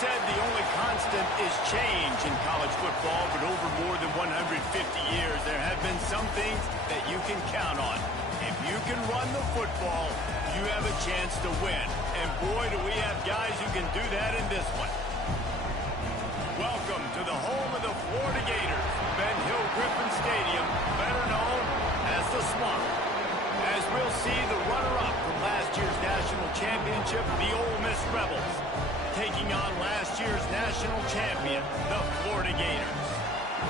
said the only constant is change in college football, but over more than 150 years, there have been some things that you can count on. If you can run the football, you have a chance to win. And boy, do we have guys who can do that in this one. Welcome to the home of the Florida Gators, Ben Hill Griffin Stadium, better known as the Swamp. As we'll see the runner-up from last year's national championship, the Ole Miss Rebels, taking on last year's national champion, the Florida Gators.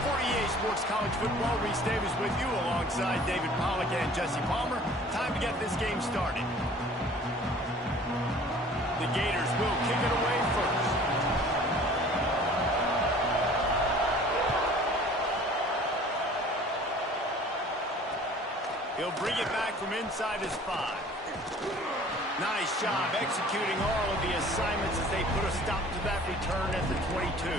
For EA Sports College Football, Reese Davis with you alongside David Pollack and Jesse Palmer. Time to get this game started. The Gators will kick it away first. He'll bring it back from inside his 5. Nice job executing all of the assignments as they put a stop to that return at the 22.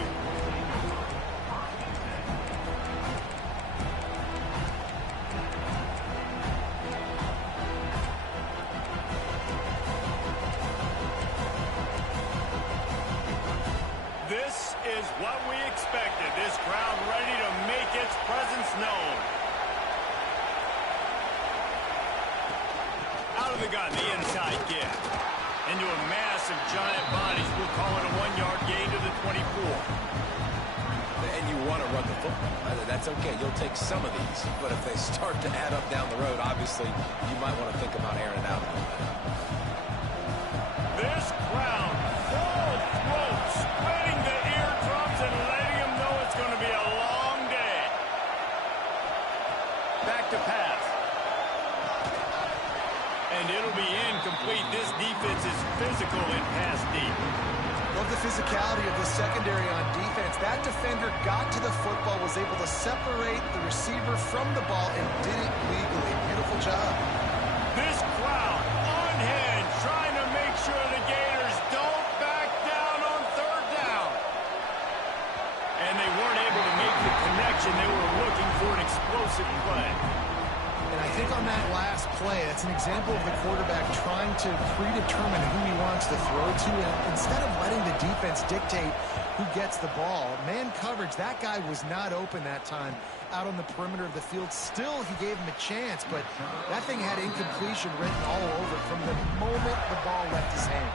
This is what we expected. This crowd ready to make its presence known. Out of the gun, the inside give. Into a mass of giant bodies. We'll call it a 1-yard gain to the 24. And you want to run the football. That's okay. You'll take some of these. But if they start to add up down the road, obviously, you might want to think about airing it out a little bit. This crowd, full throat, spreading the eardrums and letting them know it's going to be a long day. Back to pass. And it'll be incomplete. This defense is physical and pass deep. Love the physicality of the secondary on defense. That defender got to the football, was able to separate the receiver from the ball, and did it legally. Beautiful job. This crowd on hand, trying to make sure the Gators don't back down on 3rd down. And they weren't able to make the connection. They were looking for an explosive play. And I think on that last play, that's an example of the quarterback trying to predetermine who he wants to throw to. And instead of letting the defense dictate who gets the ball, man coverage, that guy was not open that time out on the perimeter of the field. Still, he gave him a chance, but that thing had incompletion written all over it from the moment the ball left his hand.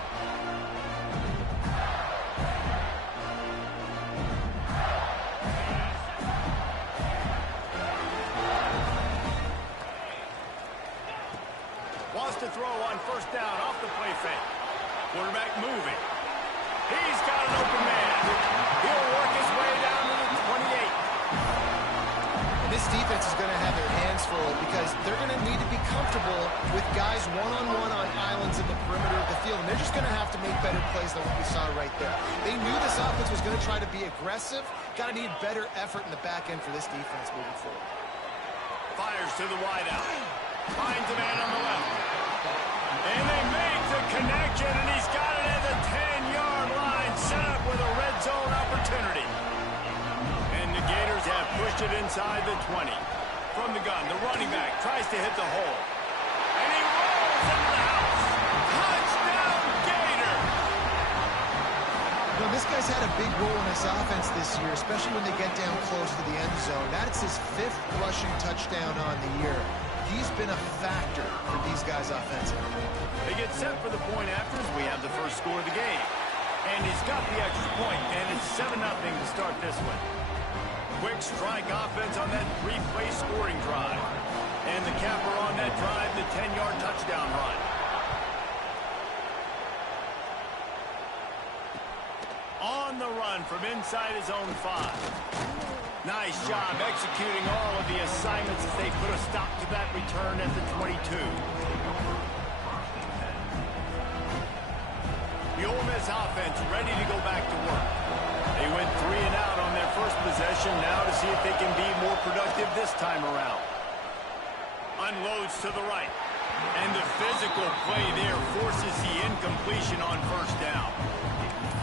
To throw on 1st down off the play fake. Quarterback moving. He's got an open man. He'll work his way down to the 28. And this defense is going to have their hands full because they're going to need to be comfortable with guys one-on-one on islands in the perimeter of the field. And they're just going to have to make better plays than what we saw right there. They knew this offense was going to try to be aggressive. Got to need better effort in the back end for this defense moving forward. Fires to the wide out. Finds a man on the left. And they make the connection, and he's got it at the 10-yard line, set up with a red zone opportunity. And the Gators have pushed it inside the 20. From the gun, the running back tries to hit the hole. And he rolls into the house. Touchdown, Gator! Well, this guy's had a big role in this offense this year, especially when they get down close to the end zone. That's his 5th rushing touchdown on the year. He's been a factor for these guys offensively. They get set for the point after as we have the first score of the game. And he's got the extra point, and it's 7-0 to start this one. Quick strike offense on that 3-play scoring drive. And the capper on that drive, the 10-yard touchdown run. On the run from inside his own 5. Nice job executing all of the assignments as they put a stop to that return at the 22. The Ole Miss offense ready to go back to work. They went 3 and out on their first possession, now to see if they can be more productive this time around. Unloads to the right. And the physical play there forces the incompletion on 1st down.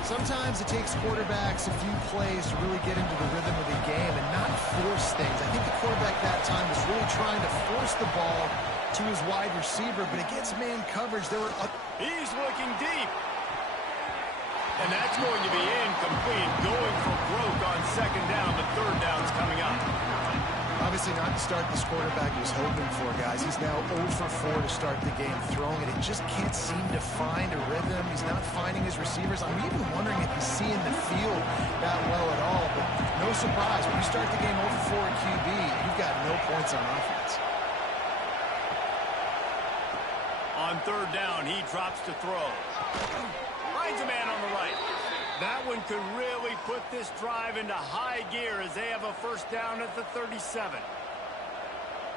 Sometimes it takes quarterbacks a few plays to really get into the rhythm of the game and not force things. I think the quarterback that time was really trying to force the ball to his wide receiver, but against man coverage, there were... He's looking deep. And that's going to be incomplete, going for broke on second down. The third down's coming up. Obviously not the start this quarterback was hoping for, guys. He's now 0 for 4 to start the game throwing it. He just can't seem to find a rhythm. He's not finding his receivers. I'm even wondering if he's seeing the field that well at all. But no surprise, when you start the game 0 for 4 at QB, you've got no points on offense. On third down, he drops to throw. Finds a man on the right. That one could really put this drive into high gear as they have a first down at the 37.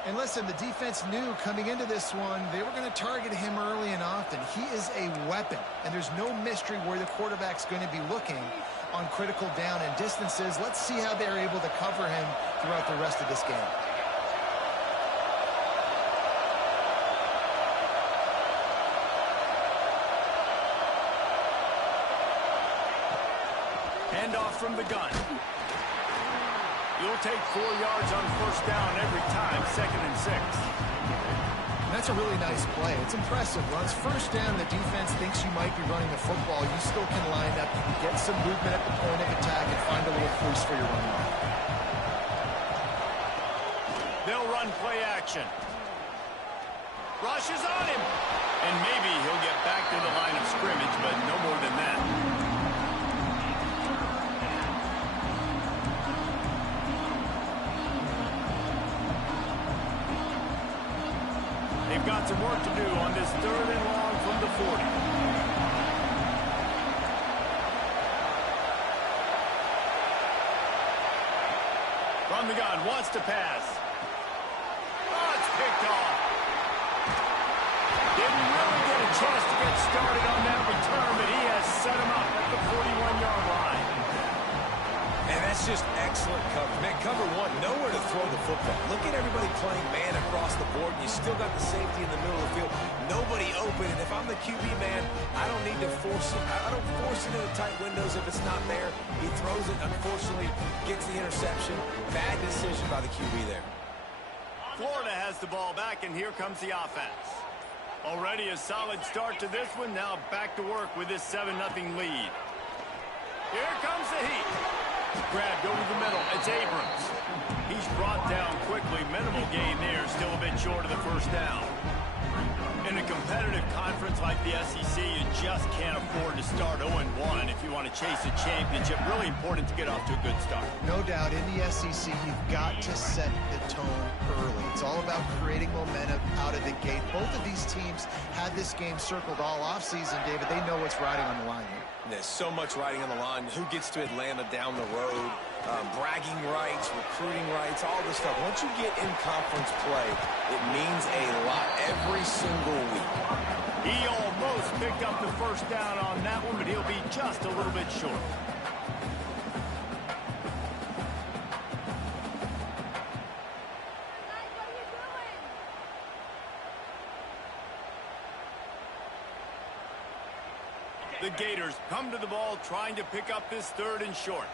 And listen, the defense knew coming into this one, they were going to target him early and often. He is a weapon, and there's no mystery where the quarterback's going to be looking on critical down and distances. Let's see how they're able to cover him throughout the rest of this game. Handoff from the gun. You'll take 4 yards on first down every time, 2nd and 6. That's a really nice play. It's impressive. Once first down, the defense thinks you might be running the football. You still can line up, get some movement at the point of attack, and find a little crease for your running back. They'll run play action. Rush is on him. And maybe he'll get back to the line of scrimmage, but no more than that. They've got some work to do on this 3rd and long from the 40. From the gun, wants to pass. Oh, it's picked off. Didn't really get a chance to get started on that return, but he has set him up at the 41-yard line. And that's just excellent cover. Man, cover one, nowhere to throw the football. Look at everybody playing man across the board, and you still got the safety in the middle of the field. Nobody open, and if I'm the QB, man, I don't need to force it. I don't force it into tight windows if it's not there. He throws it, unfortunately, gets the interception. Bad decision by the QB there. Florida has the ball back, and here comes the offense. Already a solid start to this one. Now back to work with this 7-0 lead. Here comes the heat. Grabbed over the middle. It's Abrams. He's brought down quickly. Minimal gain there. Still a bit short of the first down. In a competitive conference like the SEC, you just can't afford to start 0-1 if you want to chase a championship. Really important to get off to a good start. No doubt, in the SEC, you've got to set the tone early. It's all about creating momentum out of the gate. Both of these teams had this game circled all offseason, David. They know what's riding on the line here. There's so much riding on the line. Who gets to Atlanta down the road? Bragging rights, recruiting rights, all this stuff. Once you get in conference play, it means a lot every single week. He almost picked up the first down on that one, but he'll be just a little bit short. The Gators come to the ball trying to pick up this 3rd and short.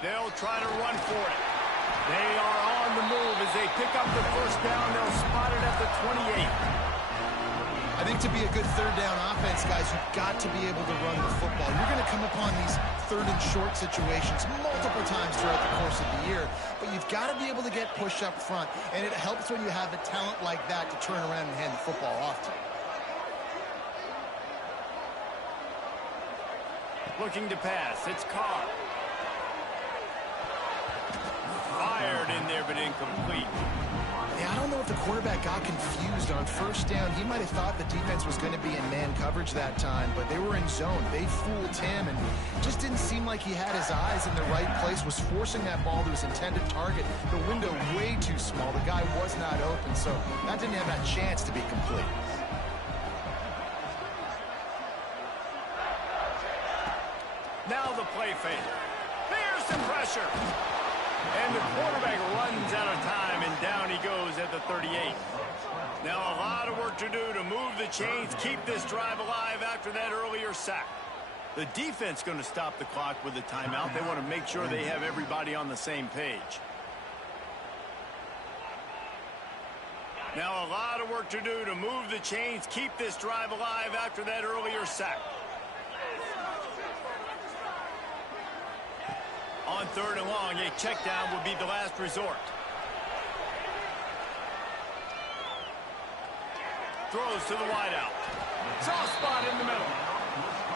They'll try to run for it. They are on the move as they pick up the first down. They'll spot it at the 28. I think to be a good 3rd down offense, guys, you've got to be able to run the football. You're going to come upon these 3rd and short situations multiple times throughout the course of the year, but you've got to be able to get push up front, and it helps when you have a talent like that to turn around and hand the football off to. Looking to pass. It's Carr. Fired in there, but incomplete. Yeah, I don't know if the quarterback got confused on first down. He might have thought the defense was going to be in man coverage that time, but they were in zone. They fooled him, and just didn't seem like he had his eyes in the right place, was forcing that ball to his intended target. The window way too small. The guy was not open, so that didn't have that chance to be complete. Now the play fake. There's some pressure. And the quarterback runs out of time, and down he goes at the 38. Now a lot of work to do to move the chains, keep this drive alive after that earlier sack. The defense going to stop the clock with a timeout. They want to make sure they have everybody on the same page. Now a lot of work to do to move the chains, keep this drive alive after that earlier sack. On 3rd and long, a check down would be the last resort. Throws to the wideout. Soft spot in the middle.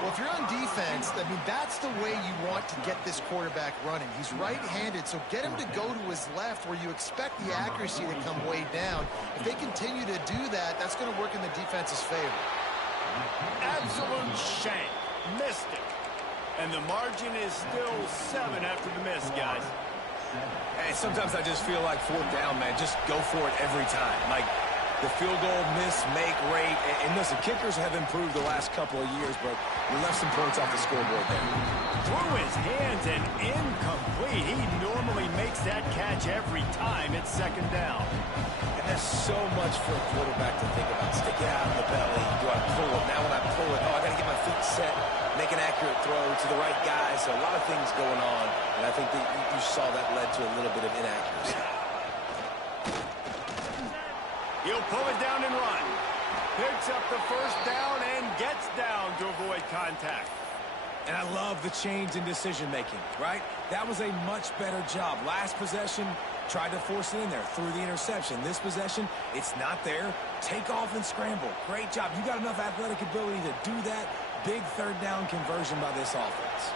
Well, if you're on defense, I mean, that's the way you want to get this quarterback running. He's right-handed, so get him to go to his left where you expect the accuracy to come way down. If they continue to do that, that's going to work in the defense's favor. Absolute shank. Missed it. And the margin is still 7 after the miss, guys. Hey, sometimes I just feel like 4th down, man. Just go for it every time. Like, the field goal, miss, make, rate. And listen, kickers have improved the last couple of years, but you left some points off the scoreboard there. Through his hands and incomplete. He normally makes that catch every time. It's 2nd down. And there's so much for a quarterback to think about. Stick it out in the belly. Do I pull it? Now when I pull it, I got to get my feet set, make an accurate throw to the right guy. So a lot of things going on, and I think that you saw that led to a little bit of inaccuracy. He'll pull it down and run. Picks up the 1st down and gets down to avoid contact. And I love the change in decision-making, right? That was a much better job. Last possession, tried to force it in there through the interception. This possession, it's not there. Take off and scramble. Great job. You got enough athletic ability to do that. Big 3rd down conversion by this offense.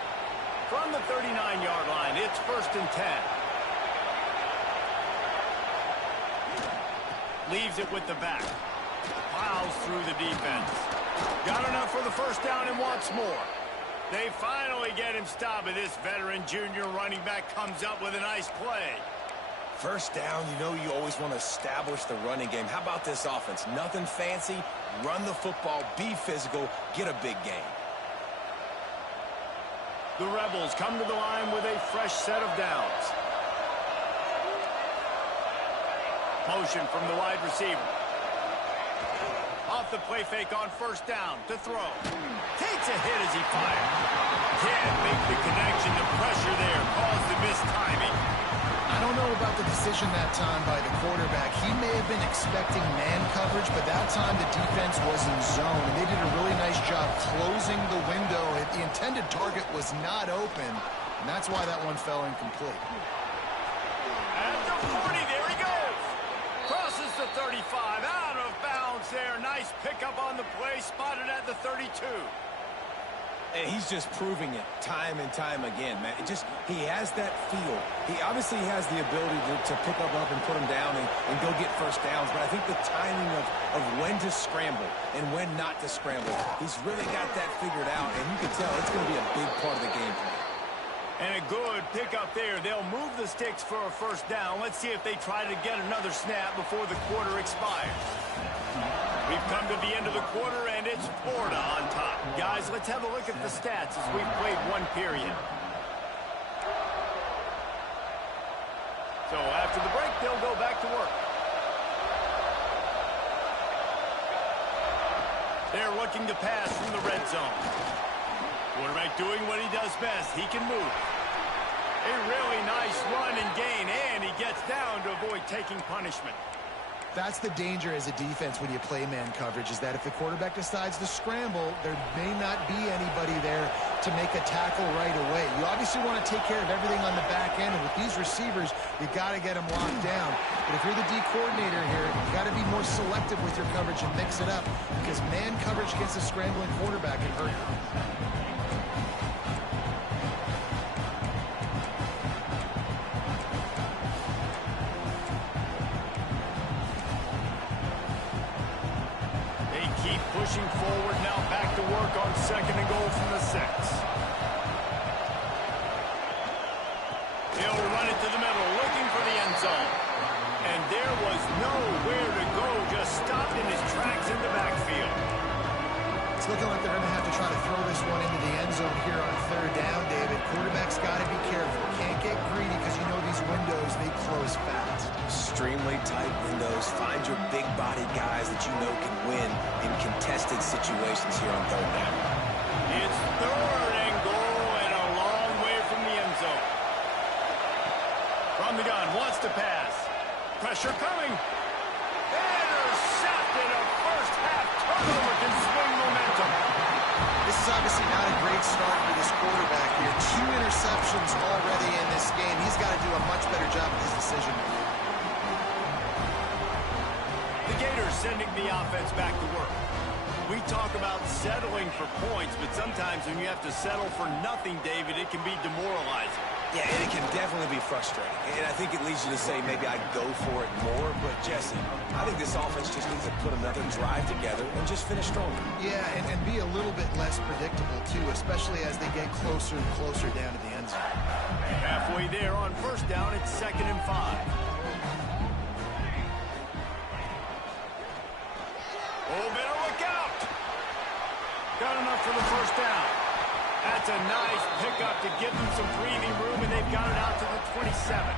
From the 39-yard line, it's 1st and 10. Leaves it with the back. Plows through the defense. Got enough for the 1st down and wants more. They finally get him stopped, and this veteran junior running back comes up with a nice play. 1st down, you know you always want to establish the running game. How about this offense? Nothing fancy. Run the football, be physical, get a big gain. The Rebels come to the line with a fresh set of downs. Motion from the wide receiver. Off the play fake on 1st down to throw. Takes a hit as he fires. Can't make the connection. The pressure there caused the missed timing. I don't know about the decision that time by the quarterback. He may have been expecting man coverage, but that time the defense was in zone. And they did a really nice job closing the window. The intended target was not open, and that's why that one fell incomplete. At the 40, there he goes. Crosses the 35, out of bounds there. Nice pickup on the play, spotted at the 32. And he's just proving it time and time again, man. He has that feel. He obviously has the ability to pick up and put him down and go get 1st downs, but I think the timing of when to scramble and when not to scramble, he's really got that figured out, and you can tell it's going to be a big part of the game plan. And a good pickup there. They'll move the sticks for a 1st down. Let's see if they try to get another snap before the quarter expires. We've come to the end of the quarter, and it's Florida on top. Guys, let's have a look at the stats as we've played 1 period. So after the break, they'll go back to work. They're looking to pass from the red zone. Quarterback doing what he does best. He can move. A really nice run and gain, and he gets down to avoid taking punishment. That's the danger as a defense when you play man coverage, is that if the quarterback decides to scramble, there may not be anybody there to make a tackle right away. You obviously want to take care of everything on the back end, and with these receivers, you got to get them locked down. But if you're the D coordinator here, you got to be more selective with your coverage and mix it up, because man coverage against a scrambling quarterback can hurt you. Pushing forward now, back to work on 2nd and goal from the 6. He'll run it to the middle, looking for the end zone. And there was nowhere to go, just stopped in his tracks in the backfield. It's looking like they're going to have to try to throw this one into the end zone here on 3rd down, David. Quarterback's got to be careful. Can't get greedy because you know these windows, they close fast. Extremely tight windows. Find your big body guys that you know can win in contested situations here on 3rd down. It's 3rd and goal and a long way from the end zone. From the gun, wants to pass. Pressure coming. And quarterback here. 2 interceptions already in this game. He's got to do a much better job with his decision making. The Gators sending the offense back to work. We talk about settling for points, but sometimes when you have to settle for nothing, David, it can be demoralizing. Yeah, and it can definitely be frustrating. And I think it leads you to say maybe I'd go for it more. But, Jesse, I think this offense just needs to put another drive together and just finish stronger. Yeah, and be a little bit less predictable, too, especially as they get closer and closer down to the end zone. Halfway there on first down, it's 2nd and 5. Oh, better look out. Got enough for the first down. That's a nice pickup to give them some breathing room, and they've got it out to the 27.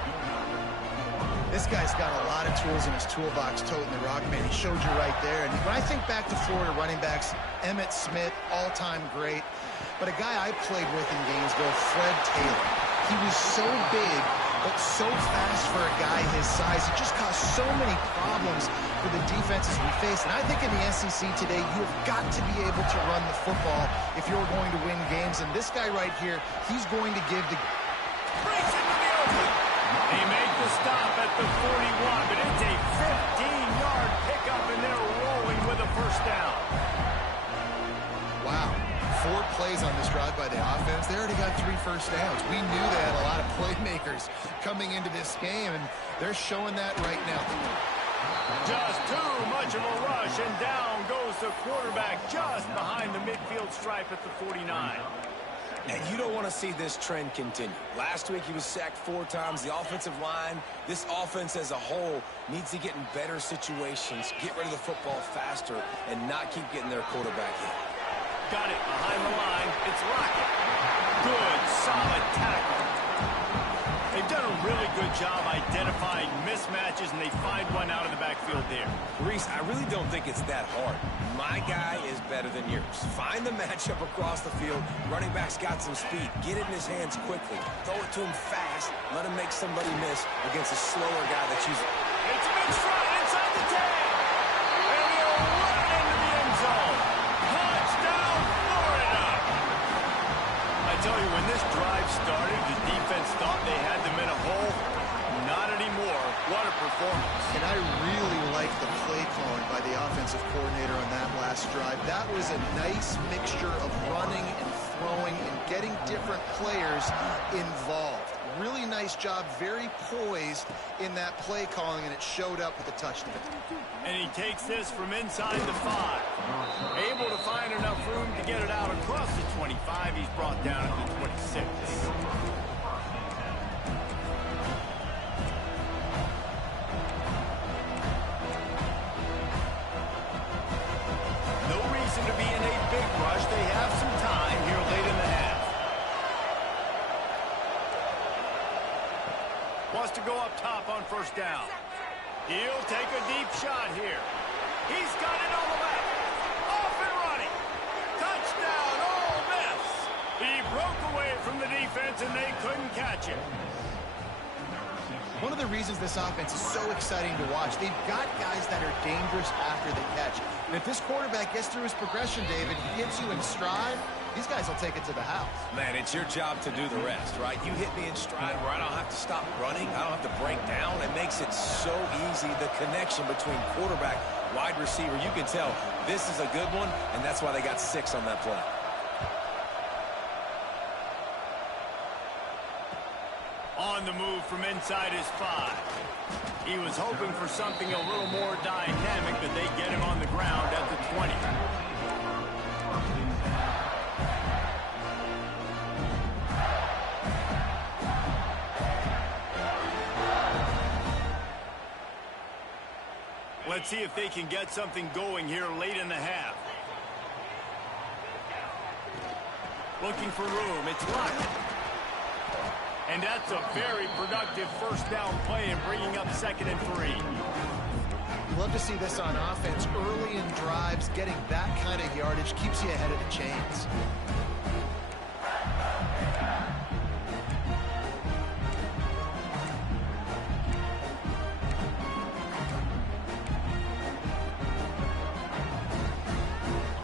This guy's got a lot of tools in his toolbox toting the rock, man. He showed you right there. And when I think back to Florida running backs, Emmitt Smith, all-time great. But a guy I played with in Gainesville, Fred Taylor. He was so big, but so fast for a guy his size. It just caused so many problems for the defenses we face. And I think in the SEC today, you have got to be able to run the football if you're going to win games. And this guy right here, he's going to give the... Breaks into the open. They make the stop at the 41, but it's a 15-yard pickup, and they're rolling with a first down. Wow. 4 plays on this drive by the offense. They already got 3 first downs. We knew they had a lot of playmakers coming into this game, and they're showing that right now. Just too much of a rush, and down goes the quarterback just behind the midfield stripe at the 49. And you don't want to see this trend continue. Last week he was sacked 4 times. The offensive line, this offense as a whole, needs to get in better situations, get rid of the football faster, and not keep getting their quarterback hit. Got it behind the line. It's Rocket. Good, solid tackle. They've done a really good job identifying mismatches, and they find one out of the backfield there. Reese, I really don't think it's that hard. My guy is better than yours. Find the matchup across the field. Running back's got some speed. Get it in his hands quickly. Throw it to him fast. Let him make somebody miss against a slower guy that's using it. It's a big strike inside the 10. And he'll run it into the end zone. Touchdown, Florida. I tell you, when this drive started, the defense thought they had them in a hole. Not anymore. What a performance. And I really like the play calling by the offensive coordinator on that last drive. That was a nice mixture of running and throwing and getting different players involved. Really nice job, very poised in that play calling, and it showed up with a touchdown. And he takes this from inside the 5. Able to find enough room to get it out across the 25. He's brought down at the 26. No reason to be in a big rush. They have some time here late in the half. Wants to go up top on first down. He'll take a deep shot here. He's got it on the left. Off and running. Touchdown, Ole Miss. He broke away from the defense, and they couldn't catch him. One of the reasons this offense is so exciting to watch, they've got guys that are dangerous after the catch. And if this quarterback gets through his progression, David, he hits you in stride, these guys will take it to the house. Man, it's your job to do the rest, right? You hit me in stride where I don't have to stop running. I don't have to break down. It makes it so easy, the connection between quarterback, wide receiver. You can tell this is a good one, and that's why they got 6 on that play. On the move from inside his 5. He was hoping for something a little more dynamic, but they get him on the ground at the 20. Let's see if they can get something going here late in the half. Looking for room. It's Rocket. And that's a very productive first down play and bringing up 2nd and 3. You love to see this on offense. Early in drives, getting that kind of yardage keeps you ahead of the chains.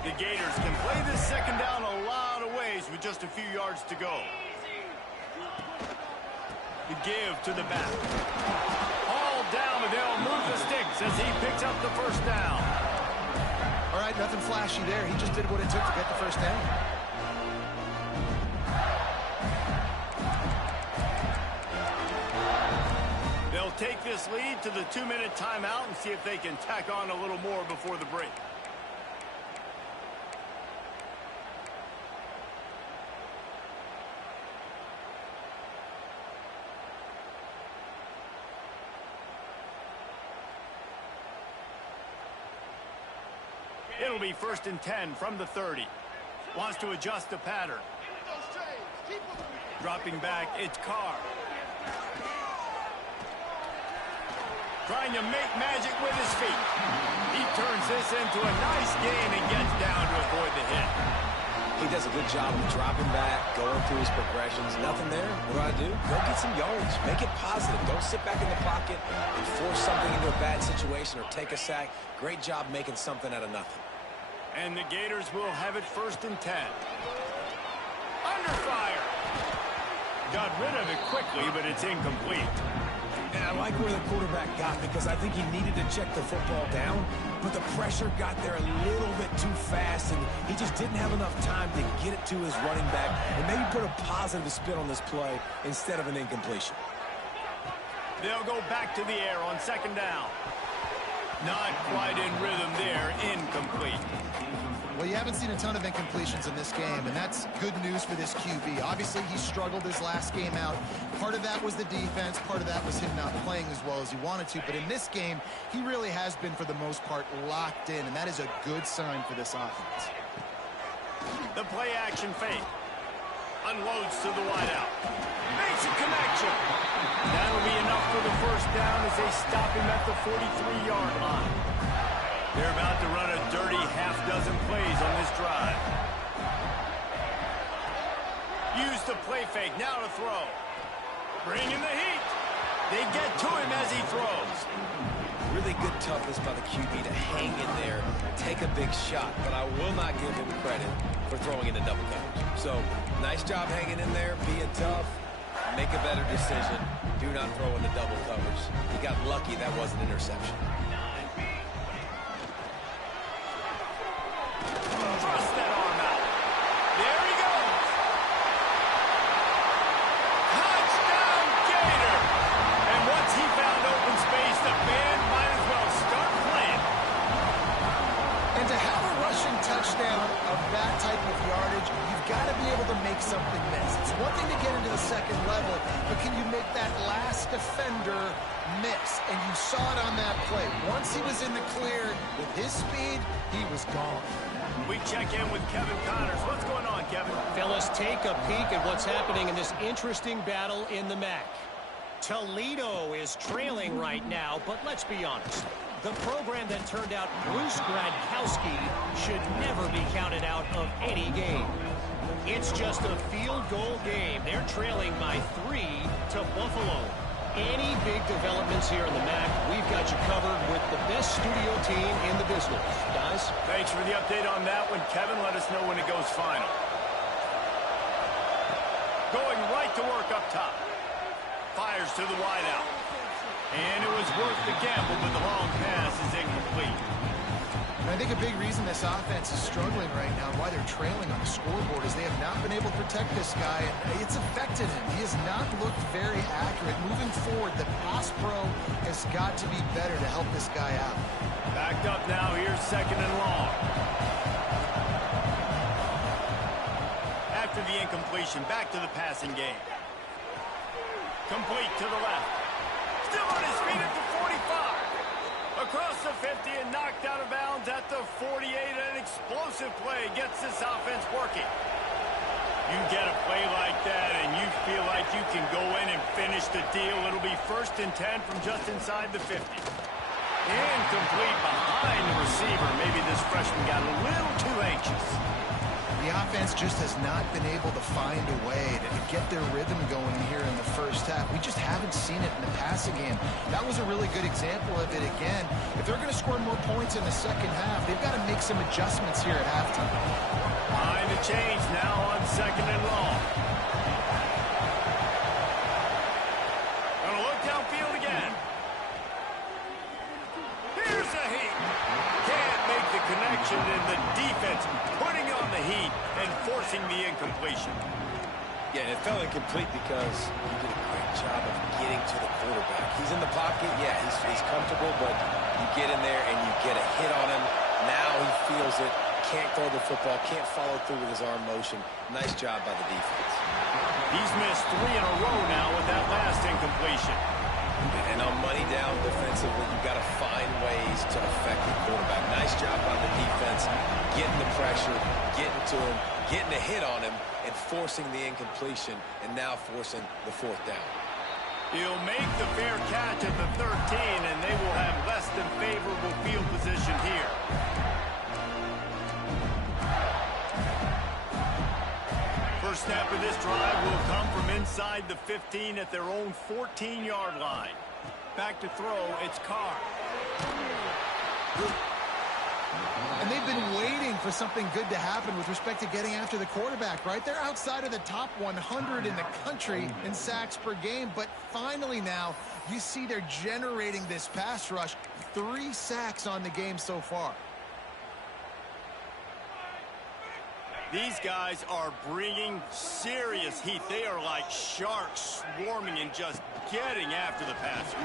The Gators can play this second down a lot of ways. with just a few yards to go. The give to the back. All down, and they'll move the sticks as he picks up the first down. All right, nothing flashy there. He just did what it took to get the first down. They'll take this lead to the 2-minute timeout and see if they can tack on a little more before the break. It'll be 1st and 10 from the 30. Wants to adjust the pattern. Dropping back, it's Carr. Trying to make magic with his feet. He turns this into a nice gain and gets down to avoid the hit. He does a good job of dropping back, going through his progressions. Nothing there. What do? Go get some yards. Make it positive. Don't sit back in the pocket and force something into a bad situation or take a sack. Great job making something out of nothing. And the Gators will have it 1st and 10. Under fire. Got rid of it quickly, but it's incomplete. And I like where the quarterback got because I think he needed to check the football down, but the pressure got there a little bit too fast, and he just didn't have enough time to get it to his running back and maybe put a positive spin on this play instead of an incompletion. They'll go back to the air on 2nd down. Not quite in rhythm there. Incomplete. Well, you haven't seen a ton of incompletions in this game, and that's good news for this QB. Obviously, he struggled his last game out. Part of that was the defense. Part of that was him not playing as well as he wanted to. But in this game, he really has been, for the most part, locked in, and that is a good sign for this offense. The play-action fake. Unloads to the wideout. Makes a connection. That'll be enough for the first down as they stop him at the 43-yard line. They're about to run a dirty half-dozen plays on this drive. Use the play fake, now to throw. Bring in the heat. They get to him as he throws. Really good toughness by the QB to hang in there, take a big shot, but I will not give him credit for throwing into double coverage. So, nice job hanging in there, being tough. Make a better decision. Do not throw into double coverage. He got lucky that was an interception. Thrust that arm out. There he goes. Touchdown, Gator. And once he found open space, the band might as well start playing. And to have a rushing touchdown of that type of yardage, you've got to be able to make something miss. It's one thing to get into the second level, but can you make that last defender miss? And you saw it on that play. Once he was in the clear with his speed, he was gone. We check in with Kevin Connors. What's going on, Kevin? Fellas, take a peek at what's happening in this interesting battle in the MAC. Toledo is trailing right now, but let's be honest. The program that turned out Bruce Gradkowski should never be counted out of any game. It's just a field goal game. They're trailing by 3 to Buffalo. Any big developments here in the MAC, we've got you covered with the best studio team in the business. Guys? Thanks for the update on that one, Kevin. Let us know when it goes final. Going right to work up top. Fires to the wideout. And it was worth the gamble, but the long pass is incomplete. And I think a big reason this offense is struggling right now and why they're trailing on the scoreboard is they have not been able to protect this guy, and it's affected him. He has not looked very accurate. Moving forward, the pass pro has got to be better to help this guy out. Backed up now. Here's 2nd and long. After the incompletion, back to the passing game. Complete to the left. Still on his feet at the 45. Across the 50 and knocked out of bounds at the 48. An explosive play gets this offense working. You get a play like that and you feel like you can go in and finish the deal. It'll be 1st and 10 from just inside the 50. Incomplete behind the receiver. Maybe this freshman got a little too anxious. The offense just has not been able to find a way to get their rhythm going here in the first half. We just haven't seen it in the passing game. That was a really good example of it again. If they're going to score more points in the second half, they've got to make some adjustments here at halftime. Behind the change now on 2nd and long. Gonna look downfield again. Here's a heat. Can't make the connection, and the defense putting on the heat and forcing the incompletion. Yeah, it fell incomplete because he did a great job of getting to the quarterback. He's in the pocket. Yeah, he's comfortable, but you get in there and you get a hit on him. Now he feels it. Can't throw the football. Can't follow through with his arm motion. Nice job by the defense. He's missed 3 in a row now with that last incompletion. And on money down defensively, you've got to find ways to affect the quarterback. Nice job by the defense, getting the pressure, getting to him, getting a hit on him, and forcing the incompletion, and now forcing the 4th down. He'll make the fair catch at the 13, and they will have less than favorable field position here. First snap of this drive will come from inside the 15 at their own 14-yard line. Back to throw, it's Carr. And they've been waiting for something good to happen with respect to getting after the quarterback, right? They're outside of the top 100 in the country in sacks per game, but finally now you see they're generating this pass rush. 3 sacks on the game so far. These guys are bringing serious heat. They are like sharks swarming and just getting after the passer.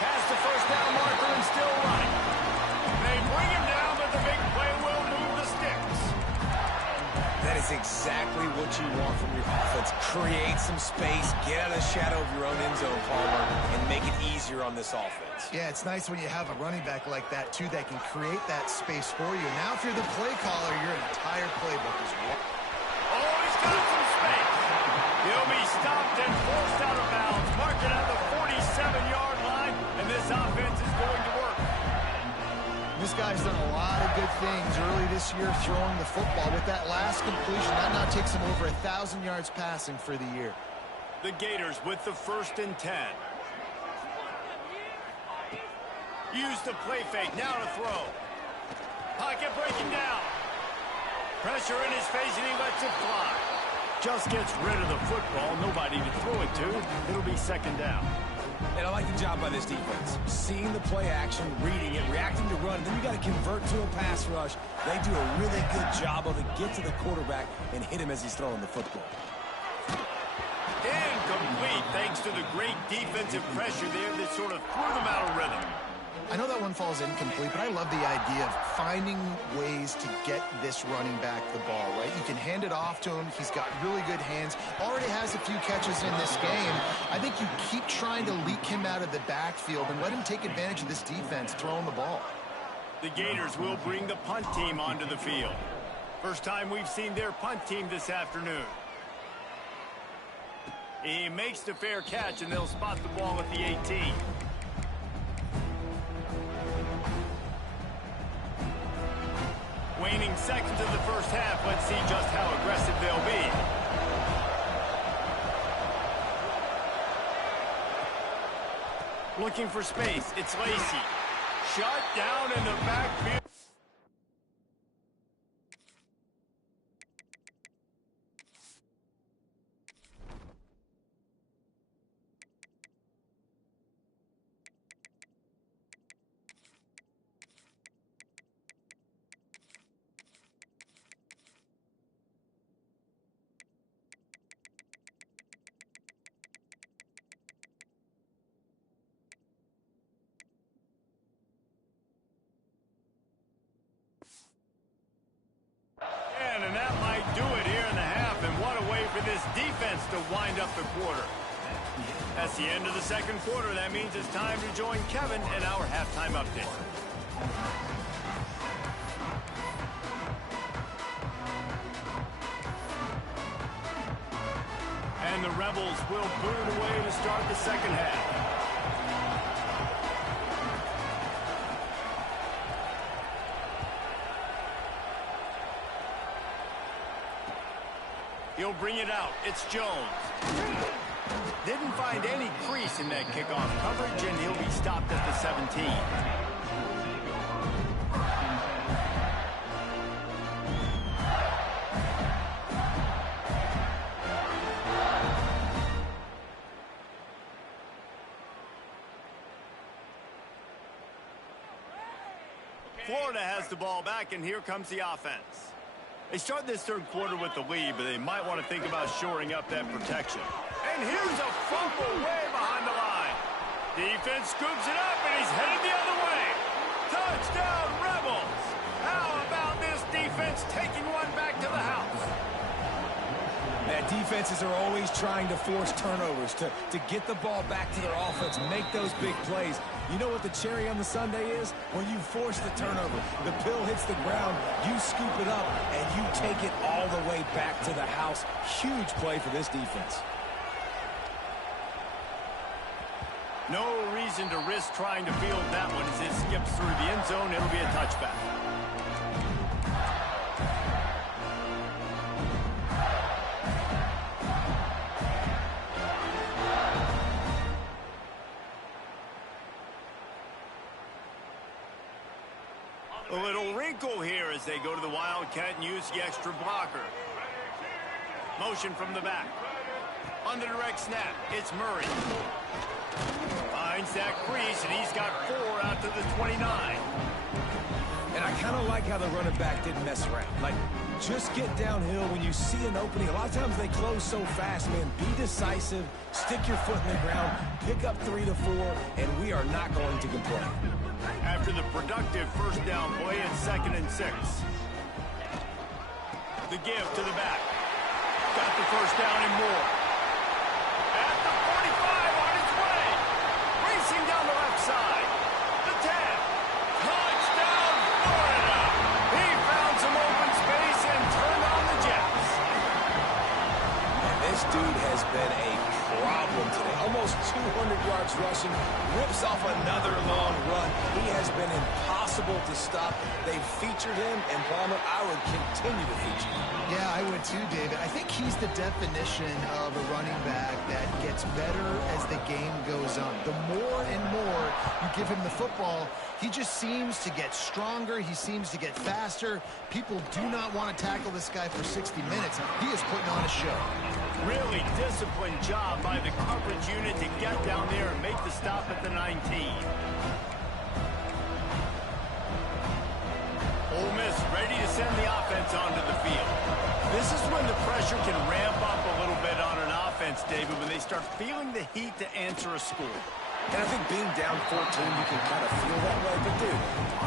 Past the first down marker and still running. They bring him down, but the big play will move the sticks. That is exactly what you want from your offense. Create some space, get out of the shadow of your own end zone, Palmer, and make it easier on this offense. Yeah, it's nice when you have a running back like that, too, that can create that space for you. Now, if you're the play caller, your entire playbook is wrong. Oh, he's got some space. He'll be stopped and forced out of bounds. Marking at the 47-yard line, and this offense is going to work. This guy's done a lot of good things early this year throwing the football. With that last completion, that now takes him over 1,000 yards passing for the year. The Gators with the 1st and 10. Use the play fake, now to throw. Pocket breaking down. Pressure in his face, and he lets it fly. Just gets rid of the football, nobody to throw it to. It'll be 2nd down. And I like the job by this defense. Seeing the play action, reading it, reacting to run, then you got to convert to a pass rush. They do a really good job of it. Get to the quarterback and hit him as he's throwing the football. Incomplete, thanks to the great defensive pressure there that sort of threw them out of rhythm. I know that one falls incomplete, but I love the idea of finding ways to get this running back the ball, right? You can hand it off to him. He's got really good hands. Already has a few catches in this game. I think you keep trying to leak him out of the backfield and let him take advantage of this defense throwing the ball. The Gators will bring the punt team onto the field. First time we've seen their punt team this afternoon. He makes the fair catch, and they'll spot the ball at the 18. Waning seconds of the first half. Let's see just how aggressive they'll be. Looking for space. It's Lacey. Shut down in the backfield. And that might do it here in the half. And what a way for this defense to wind up the quarter. That's the end of the 2nd quarter. That means it's time to join Kevin in our halftime update. And the Rebels will boot it away to start the 2nd half. He'll bring it out. It's Jones. Didn't find any crease in that kickoff coverage, and he'll be stopped at the 17. Florida has the ball back, and here comes the offense. They start this third quarter with the lead, but they might want to think about shoring up that protection. And here's a fumble way behind the line. Defense scoops it up, and he's headed the other way. Touchdown, Rebels! How about this defense taking one back to the house? That defenses are always trying to force turnovers to get the ball back to their offense, make those big plays. You know what the cherry on the sundae is? When you force the turnover, the pill hits the ground, you scoop it up, and you take it all the way back to the house. Huge play for this defense. No reason to risk trying to field that one as it skips through the end zone. It'll be a touchback. A little wrinkle here as they go to the Wildcat and use the extra blocker. Motion from the back. On the direct snap, it's Murray. Finds that crease, and he's got 4 out to the 29. And I kind of like how the running back didn't mess around. Like, just get downhill when you see an opening. A lot of times they close so fast, man. Be decisive, stick your foot in the ground, pick up 3 to 4, and we are not going to complain. After the productive first down play, it's 2nd and 6. The give to the back. Got the first down and more. At the 45 on its way. Racing down the left side. The 10. Touchdown, Florida. He found some open space and turned on the Jets. And this dude has been a problem today. Almost 200 yards rushing. Rips off another long run. He has been impossible to stop. They've featured him, and Palmer, I would continue to feature him. Yeah, I would too, David. I think he's the definition of a running back that gets better as the game goes on. The more and more you give him the football, he just seems to get stronger. He seems to get faster. People do not want to tackle this guy for 60 minutes. He is putting on a show. Really disciplined job by the coverage unit to get down there and make the stop at the 19. Ole Miss ready to send the offense onto the field. This is when the pressure can ramp up a little bit on an offense, David, when they start feeling the heat to answer a score. And I think being down 14, you can kind of feel that way. But, dude,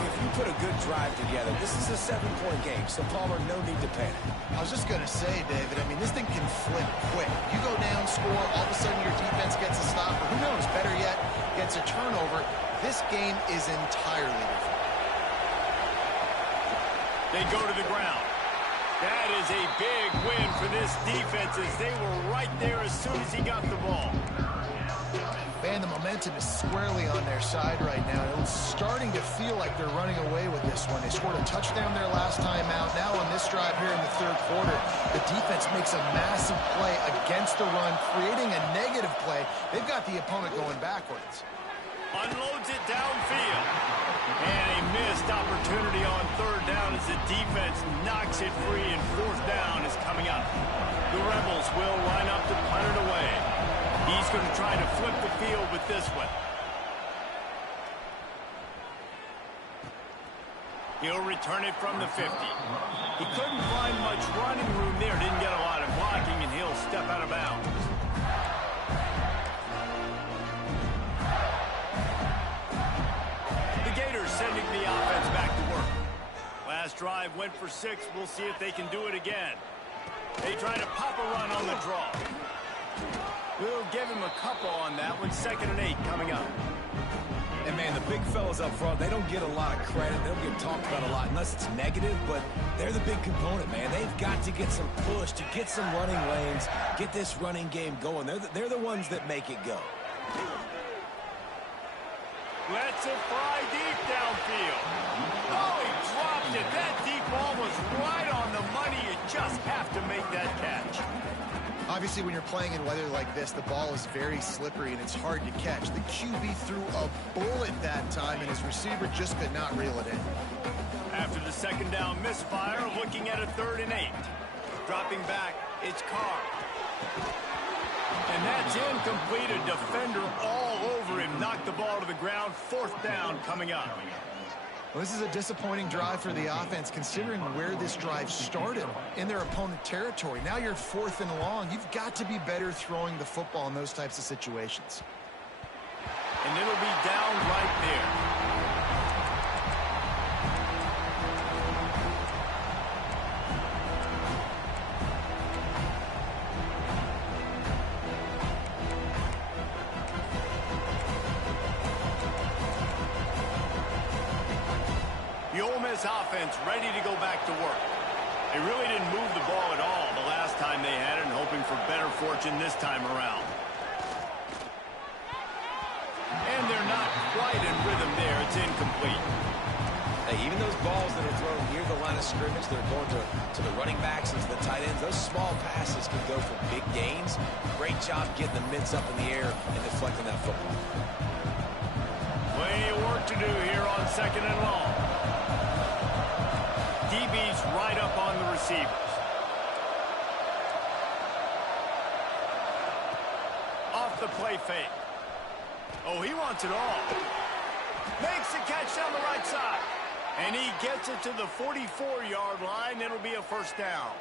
if you put a good drive together, this is a 7-point game, so Palmer, no need to panic. I was just going to say, David, I mean, this thing can flip quick. You go down, score, all of a sudden your defense gets a stop, or who knows, better yet, gets a turnover. This game is entirely different. They go to the ground. That is a big win for this defense as they were right there as soon as he got the ball. Man, the momentum is squarely on their side right now. It's starting to feel like they're running away with this one. They scored a touchdown their last time out. Now on this drive here in the third quarter, the defense makes a massive play against the run, creating a negative play. They've got the opponent going backwards. Unloads it downfield. And a missed opportunity on third down as the defense knocks it free, and fourth down is coming up. The Rebels will line up to punt it away. He's going to try to flip the field with this one. He'll return it from the 50. He couldn't find much running room there. Didn't get a lot of blocking, and he'll step out of bounds. The Gators sending the offense back to work. Last drive went for 6. We'll see if they can do it again. They try to pop a run on the draw. We'll give him a couple on that one. 2nd and 8 coming up. And, man, the big fellas up front, they don't get a lot of credit. They don't get talked about a lot unless it's negative, but they're the big component, man. They've got to get some push, to get some running lanes, get this running game going. They're the ones that make it go. Lets it fly deep downfield. Oh, he dropped it. That defense ball was right on the money. You just have to make that catch. Obviously, when you're playing in weather like this, the ball is very slippery and it's hard to catch. The QB threw a bullet that time, and his receiver just could not reel it in. After the second down misfire, looking at a 3rd and 8. Dropping back, it's Carr. And that's incomplete. A defender all over him. Knocked the ball to the ground. 4th down coming up. Well, this is a disappointing drive for the offense, considering where this drive started in their opponent territory. Now you're 4th and long. You've got to be better throwing the football in those types of situations. And it'll be down right there. The Ole Miss offense ready to go back to work. They really didn't move the ball at all the last time they had it, and hoping for better fortune this time around. And they're not quite in rhythm there. It's incomplete. Hey, even those balls that are thrown near the line of scrimmage, they're going to the running backs and to the tight ends. Those small passes can go for big gains. Great job getting the mitts up in the air and deflecting that football. Plenty of work to do here on 2nd and long. DB's right up on the receivers. Off the play fake. Oh, he wants it all. Makes the catch down the right side. And he gets it to the 44-yard line. It'll be a 1st down.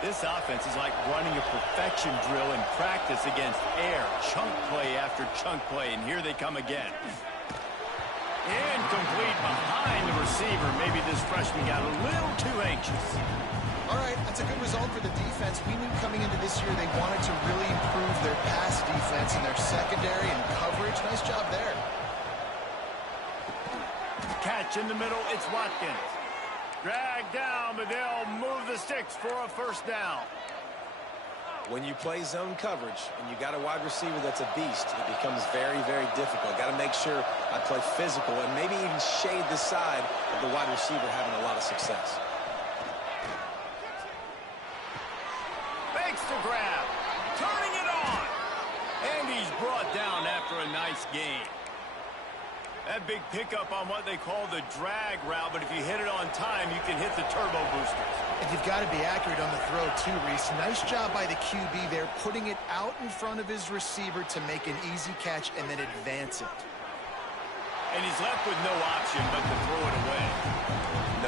This offense is like running a perfection drill in practice against air. Chunk play after chunk play, and here they come again. Incomplete behind the receiver. Maybe this freshman got a little too anxious. All right, that's a good result for the defense. We knew coming into this year they wanted to really improve their pass defense and their secondary and coverage. Nice job there. Catch in the middle. It's Watkins. Dragged down, but they'll move the sticks for a 1st down. When you play zone coverage and you got a wide receiver that's a beast, it becomes very, very difficult. Got to make sure I play physical and maybe even shade the side of the wide receiver having a lot of success. Fakes the grab. Turning it on. And he's brought down after a nice gain. That big pickup on what they call the drag route, but if you hit it on time, you can hit the turbo boosters. And you've got to be accurate on the throw, too, Reese. Nice job by the QB there, putting it out in front of his receiver to make an easy catch and then advance it. And he's left with no option but to throw it away.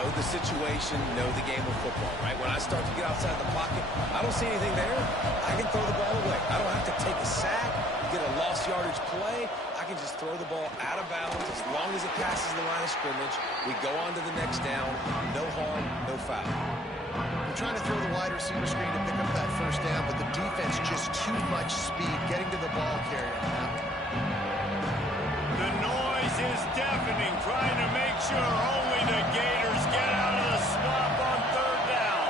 Know the situation, know the game of football, right? When I start to get outside the pocket, I don't see anything there. I can throw the ball away. I don't have to take a sack, get a lost yardage play. I can just throw the ball out of bounds as long as it passes the line of scrimmage. We go on to the next down. No harm, no foul. They're trying to throw the wide receiver screen to pick up that 1st down, but the defense just too much speed getting to the ball carrier. The noise is deafening, trying to make sure only the Gators get out of the swamp on 3rd down.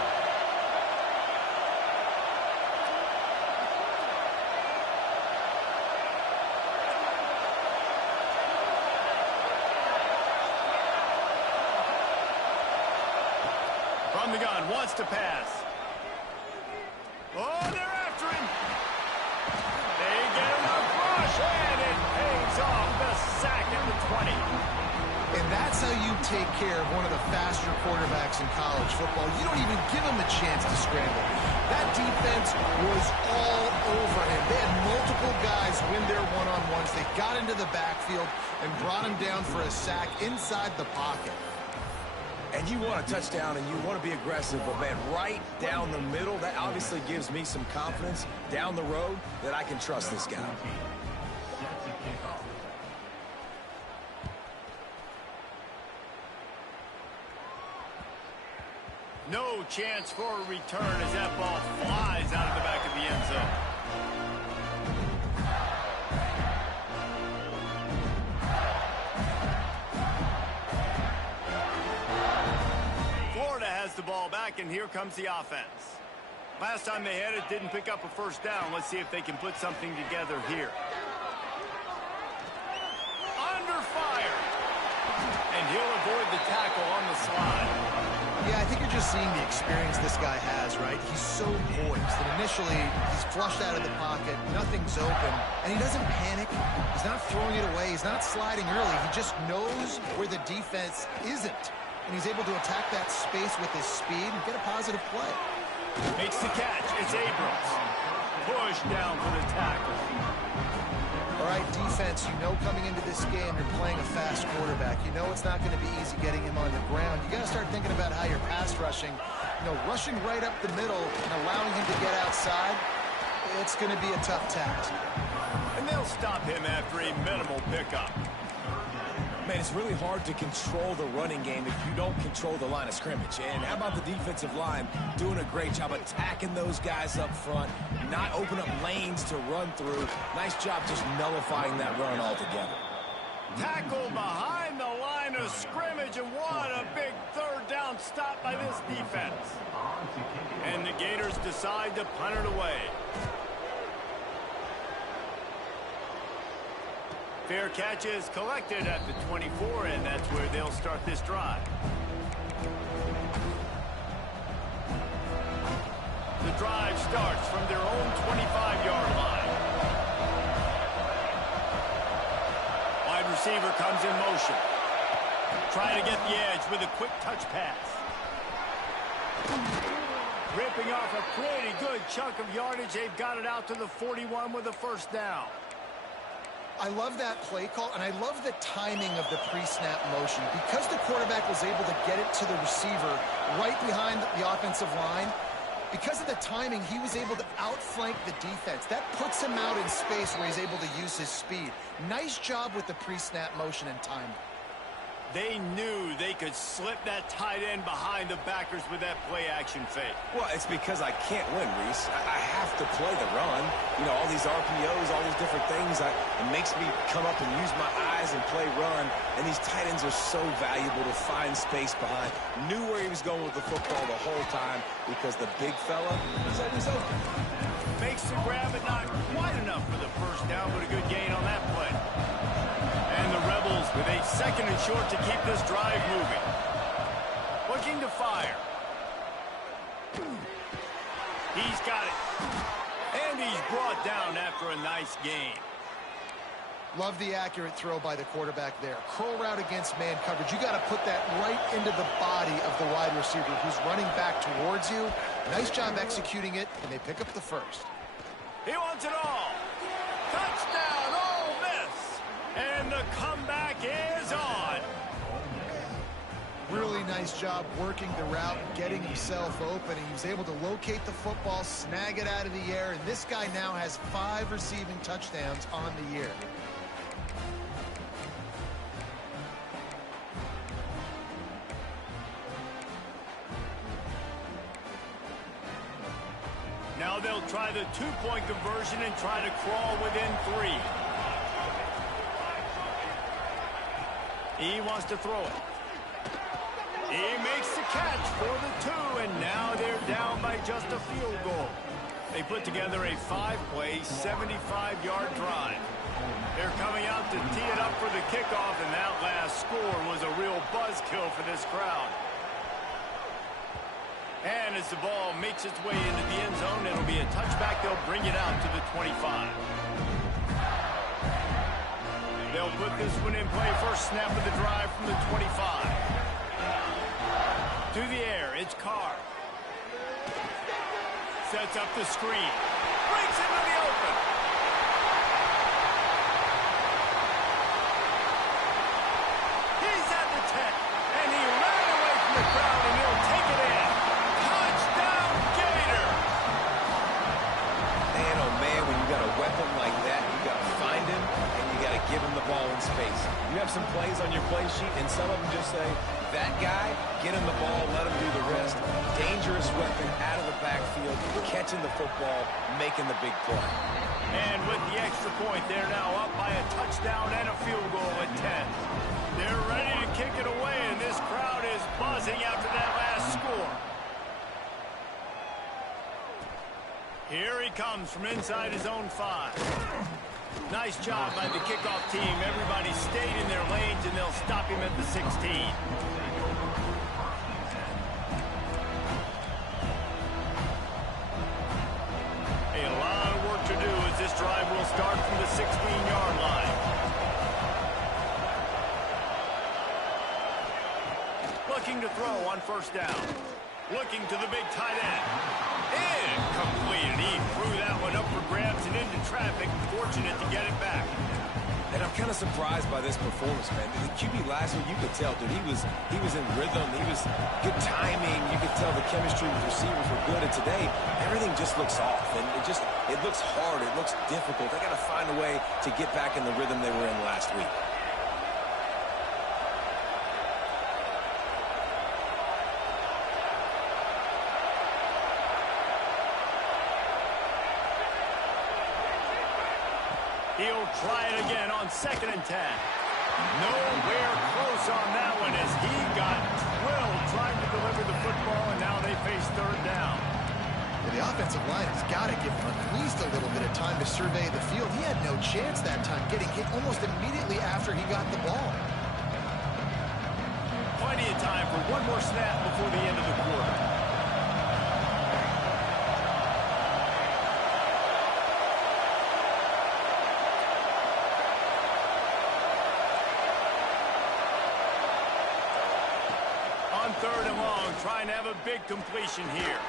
From the gun, wants to pass. Oh, they're after him. They get enough rush, and it pays off. The sack at the 20. And that's how you take care of one of the faster quarterbacks in college football. You don't even give him a chance to scramble. That defense was all over him. They had multiple guys win their one-on-ones. They got into the backfield and brought him down for a sack inside the pocket. And you want a touchdown and you want to be aggressive, but man, right down the middle, that obviously gives me some confidence down the road that I can trust this guy. No chance for a return as that ball flies out of the back of the end zone. Florida has the ball back, and here comes the offense. Last time they had it, didn't pick up a 1st down. Let's see if they can put something together here. Under fire. And he'll avoid the tackle on the slide. Yeah, I think you're just seeing the experience this guy has, right? He's so poised that initially he's flushed out of the pocket, nothing's open, and he doesn't panic. He's not throwing it away. He's not sliding early. He just knows where the defense isn't, and he's able to attack that space with his speed and get a positive play. Makes the catch. It's Abrams. Push down for the tackle. All right, defense, you know coming into this game you're playing a fast quarterback. You know it's not going to be easy getting him on the ground. You got to start thinking about how you're pass rushing. You know, rushing right up the middle and allowing him to get outside, it's going to be a tough task. And they'll stop him after a minimal pickup. Man, it's really hard to control the running game if you don't control the line of scrimmage. And how about the defensive line doing a great job attacking those guys up front, not open up lanes to run through. Nice job just nullifying that run altogether. Tackle behind the line of scrimmage, and what a big third down stop by this defense. And the Gators decide to punt it away. Fair catch is collected at the 24, and that's where they'll start this drive. The drive starts from their own 25-yard line. Wide receiver comes in motion. Trying to get the edge with a quick touch pass. Ripping off a pretty good chunk of yardage. They've got it out to the 41 with a first down. I love that play call, and I love the timing of the pre-snap motion. Because the quarterback was able to get it to the receiver right behind the offensive line, because of the timing, he was able to outflank the defense. That puts him out in space where he's able to use his speed. Nice job with the pre-snap motion and timing. They knew they could slip that tight end behind the backers with that play-action fake. Well, it's because I can't win, Reese. I have to play the run. You know, all these RPOs, all these different things. It makes me come up and use my eyes and play run. And these tight ends are so valuable to find space behind. Knew where he was going with the football the whole time because the big fella is always open. Makes the grab, but not quite enough for the first down, but a good gain on that play. And the Rebels with a second and short to keep this drive moving. Looking to fire. He's got it. And he's brought down after a nice gain. Love the accurate throw by the quarterback there. Curl route against man coverage. You got to put that right into the body of the wide receiver who's running back towards you. Nice job executing it, and they pick up the first. He wants it all. Touchdown, Ole Miss. And the comeback is on. Really nice job working the route, getting himself open. He was able to locate the football, snag it out of the air, and this guy now has 5 receiving touchdowns on the year. Now they'll try the two-point conversion and try to crawl within 3. He wants to throw it. He makes the catch for the 2, and now they're down by just a field goal. They put together a 5-play, 75-yard drive. They're coming out to tee it up for the kickoff, and that last score was a real buzzkill for this crowd. And as the ball makes its way into the end zone, it'll be a touchback. They'll bring it out to the 25. They'll put this one in play. First snap of the drive from the 25. To the air, it's Carr. Sets up the screen. Breaks into the open. He's at the 10. And he ran away from the crowd, and he'll take it in. Touchdown, Gator! Man, oh man, when you got a weapon like that, you got to find him, and you got to give him the ball in space. You have some plays on your play sheet, and some of them just say, that guy, get him the ball, let him do the rest. Dangerous weapon out of the backfield, catching the football, making the big play. And with the extra point, they're now up by a touchdown and a field goal at 10. They're ready to kick it away, and this crowd is buzzing after that last score. Here he comes from inside his own 5. Nice job by the kickoff team. Everybody stayed in their lanes, and they'll stop him at the 16. looking to throw on first down. Looking to the big tight end. Incomplete. He threw that one up for grabs and into traffic. Fortunate to get it back. And I'm kind of surprised by this performance, man. The QB last week, you could tell, dude, he was in rhythm. He was good timing. You could tell the chemistry with receivers were good. And today, everything just looks off. And it looks hard. It looks difficult. They got to find a way to get back in the rhythm they were in last week. He'll try it again on 2nd and 10. Nowhere close on that one as he got drilled trying to deliver the football, and now they face 3rd down. The offensive line has got to give him at least a little bit of time to survey the field. He had no chance that time, getting hit almost immediately after he got the ball. Plenty of time for one more snap before the end of the quarter. On 3rd and long, trying to have a big completion here.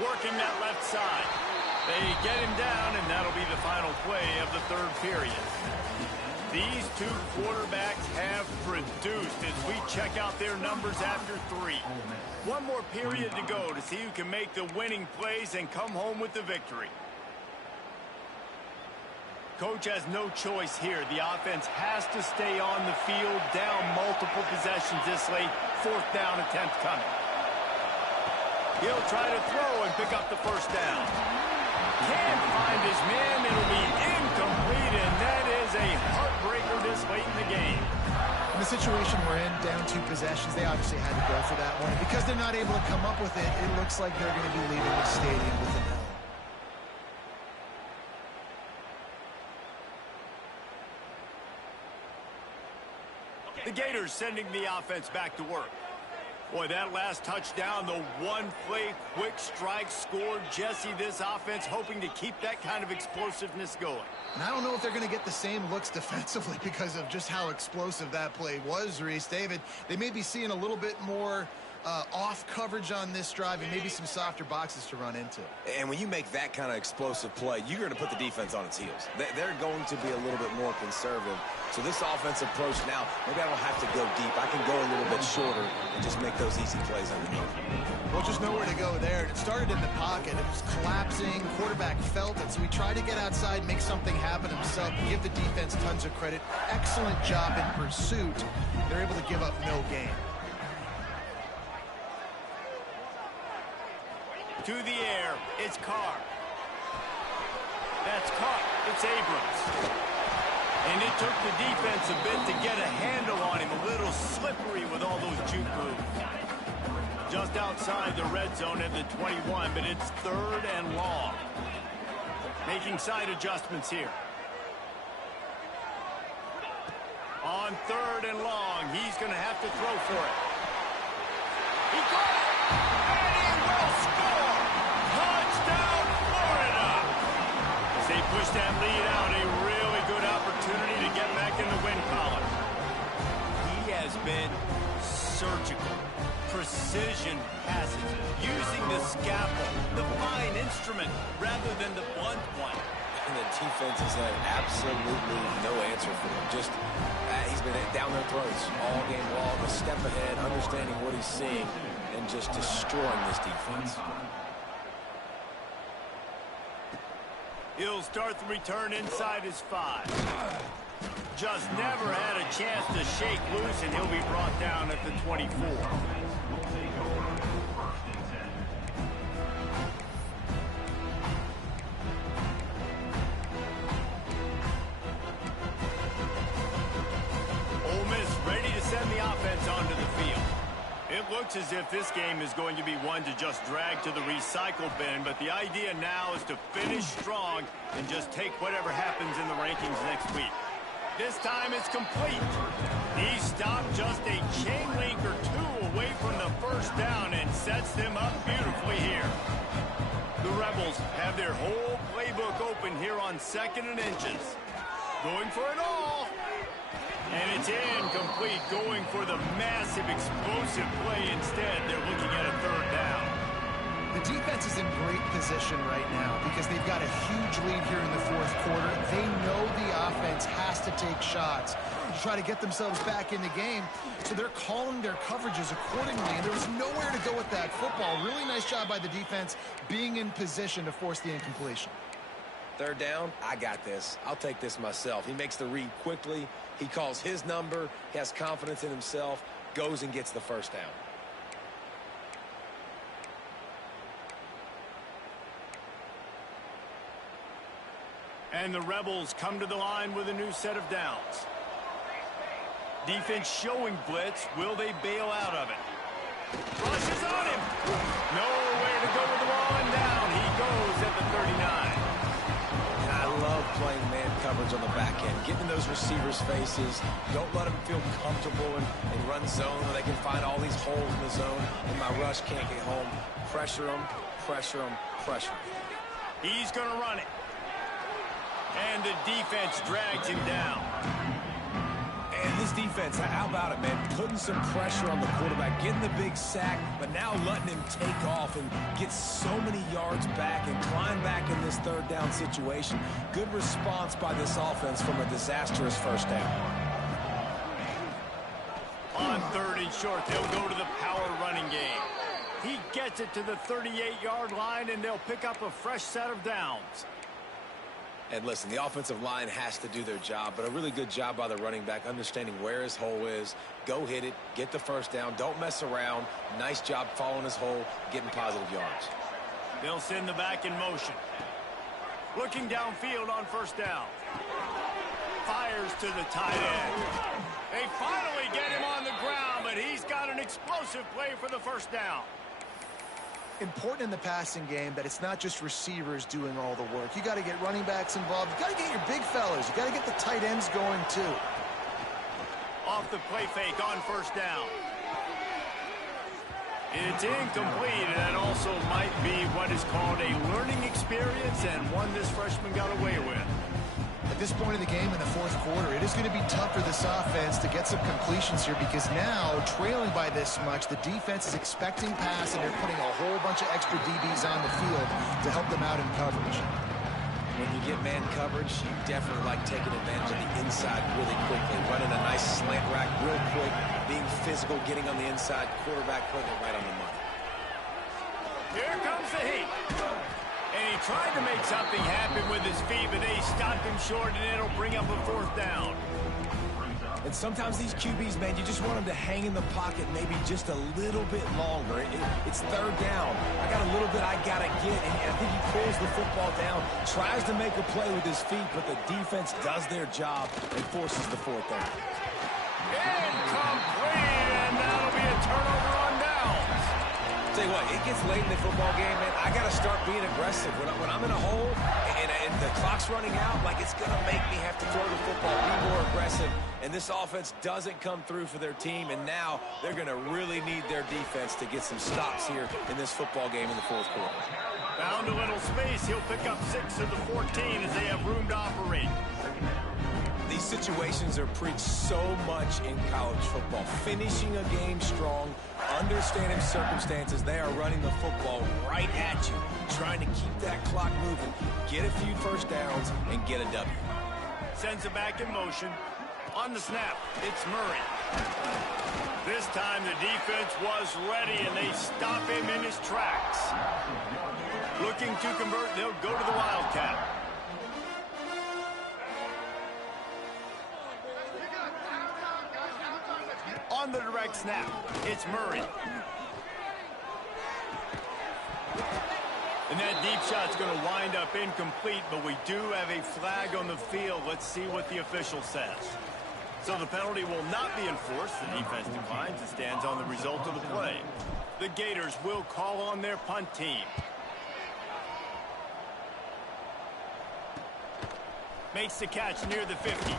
Working that left side. They get him down, and that'll be the final play of the 3rd period. These two quarterbacks have produced as we check out their numbers after 3. One more period to go to see who can make the winning plays and come home with the victory. Coach has no choice here. The offense has to stay on the field, down multiple possessions this late. 4th down attempt coming. He'll try to throw and pick up the 1st down. Can't find his man. It'll be incomplete, and that is a heartbreaker this late in the game. In the situation we're in, down 2 possessions, they obviously had to go for that one. And because they're not able to come up with it, it looks like they're going to be leaving the stadium with an L. The Gators sending the offense back to work. Boy, that last touchdown, the one-play quick strike scored. Jesse, this offense hoping to keep that kind of explosiveness going. And I don't know if they're going to get the same looks defensively because of just how explosive that play was, Reese. David, they may be seeing a little bit more off coverage on this drive and maybe some softer boxes to run into. And when you make that kind of explosive play, you're going to put the defense on its heels. They're going to be a little bit more conservative. So this offensive approach now, maybe I don't have to go deep. I can go a little bit shorter and just make those easy plays underneath. Well, just nowhere to go there. It started in the pocket. It was collapsing. Quarterback felt it. So he tried to get outside, make something happen himself, give the defense tons of credit. Excellent job in pursuit. They're able to give up no gain. To the air, it's Carr. That's caught. It's Abrams. And it took the defense a bit to get a handle on him. A little slippery with all those juke moves. Just outside the red zone at the 21, but it's 3rd and long. Making side adjustments here. On 3rd and long, he's going to have to throw for it. He caught it! And he will score! Touchdown, Florida! As they push that lead out, a really good opportunity to get back in the win column. He has been surgical. Precision passes, using the scalpel, the fine instrument, rather than the blunt one. And the defense has had absolutely no answer for him. Just, he's been down their throats all game long, a step ahead, understanding what he's seeing, and just destroying this defense. He'll start the return inside his 5. Just never had a chance to shake loose, and he'll be brought down at the 24. Ole Miss ready to send the offense onto the field. It looks as if this game is going to be one to just drag to the recycle bin, but the idea now is to finish strong and just take whatever happens in the rankings next week. This time it's complete. He stopped just a chain link or 2 away from the 1st down and sets them up beautifully here. The Rebels have their whole playbook open here on 2nd and inches. Going for it all. And it's incomplete, going for the massive explosive play instead. They're looking at a third down. The defense is in great position right now because they've got a huge lead here in the fourth quarter. They know the offense has to take shots to try to get themselves back in the game, so they're calling their coverages accordingly, and there was nowhere to go with that football. Really nice job by the defense being in position to force the incompletion. Third down, I got this. I'll take this myself. He makes the read quickly. He calls his number. He has confidence in himself, goes and gets the first down. And the Rebels come to the line with a new set of downs. Defense showing blitz. Will they bail out of it? Rushes on him. Nowhere to go with the ball, and down he goes at the 39. And I love playing man coverage on the back end, getting those receivers' faces. Don't let them feel comfortable in run zone where they can find all these holes in the zone and my rush can't get home. Pressure them, pressure them, pressure them. He's going to run it. And the defense drags him down. And this defense, how about it, man? Putting some pressure on the quarterback, getting the big sack, but now letting him take off and get so many yards back and climb back in this third down situation. Good response by this offense from a disastrous first down. On third and short, they'll go to the power running game. He gets it to the 38-yard line, and they'll pick up a fresh set of downs. And listen, the offensive line has to do their job, but a really good job by the running back, understanding where his hole is. Go hit it, get the first down, don't mess around. Nice job following his hole, getting positive yards. They'll send the back in motion. Looking downfield on first down. Fires to the tight end. They finally get him on the ground, but he's got an explosive play for the first down. Important in the passing game that it's not just receivers doing all the work. You got to get running backs involved. You got to get your big fellas. You got to get the tight ends going too. Off the play fake on first down. It's incomplete, and that also might be what is called a learning experience, and one this freshman got away with. At this point in the game in the fourth quarter, it is going to be tough for this offense to get some completions here because now, trailing by this much, the defense is expecting pass, and they're putting a whole bunch of extra DBs on the field to help them out in coverage. When you get man coverage, you definitely like taking advantage of the inside really quickly, running a nice slant rack real quick, being physical, getting on the inside, quarterback putting it right on the money. Here comes the heat. And he tried to make something happen with his feet, but they stopped him short, and it'll bring up a fourth down. And sometimes these QBs, man, you just want them to hang in the pocket maybe just a little bit longer. It's third down. I got a little bit I got to get, and I think he pulls the football down, tries to make a play with his feet, but the defense does their job and forces the fourth down. Incomplete, and that'll be a turnover on downs. Tell you what, it gets late in the football game, man. I got to start being aggressive. When I'm in a hole and the clock's running out, like it's going to make me have to throw the football, be more aggressive. And this offense doesn't come through for their team, and now they're going to really need their defense to get some stops here in this football game in the fourth quarter. Found a little space. He'll pick up 6 of the 14 as they have room to operate. These situations are preached so much in college football. Finishing a game strong, understanding circumstances. They are running the football right at you, trying to keep that clock moving, get a few first downs, and get a W. Sends it back in motion. On the snap, it's Murray. This time the defense was ready, and they stop him in his tracks. Looking to convert, they'll go to the Wildcat. On the direct snap, it's Murray. And that deep shot's going to wind up incomplete, but we do have a flag on the field. Let's see what the official says. So the penalty will not be enforced. The defense declines and stands on the result of the play. The Gators will call on their punt team. Makes the catch near the 50.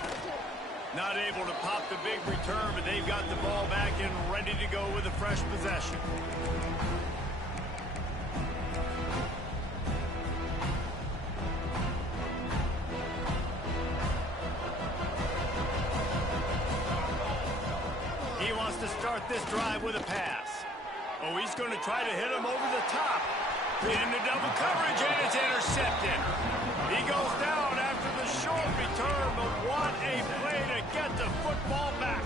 Not able to pop the big return, but they've got the ball back and ready to go with a fresh possession. this drive with a pass. Oh, he's going to try to hit him over the top. Into double coverage, and it's intercepted. He goes down after the short return, but what a play to get the football back.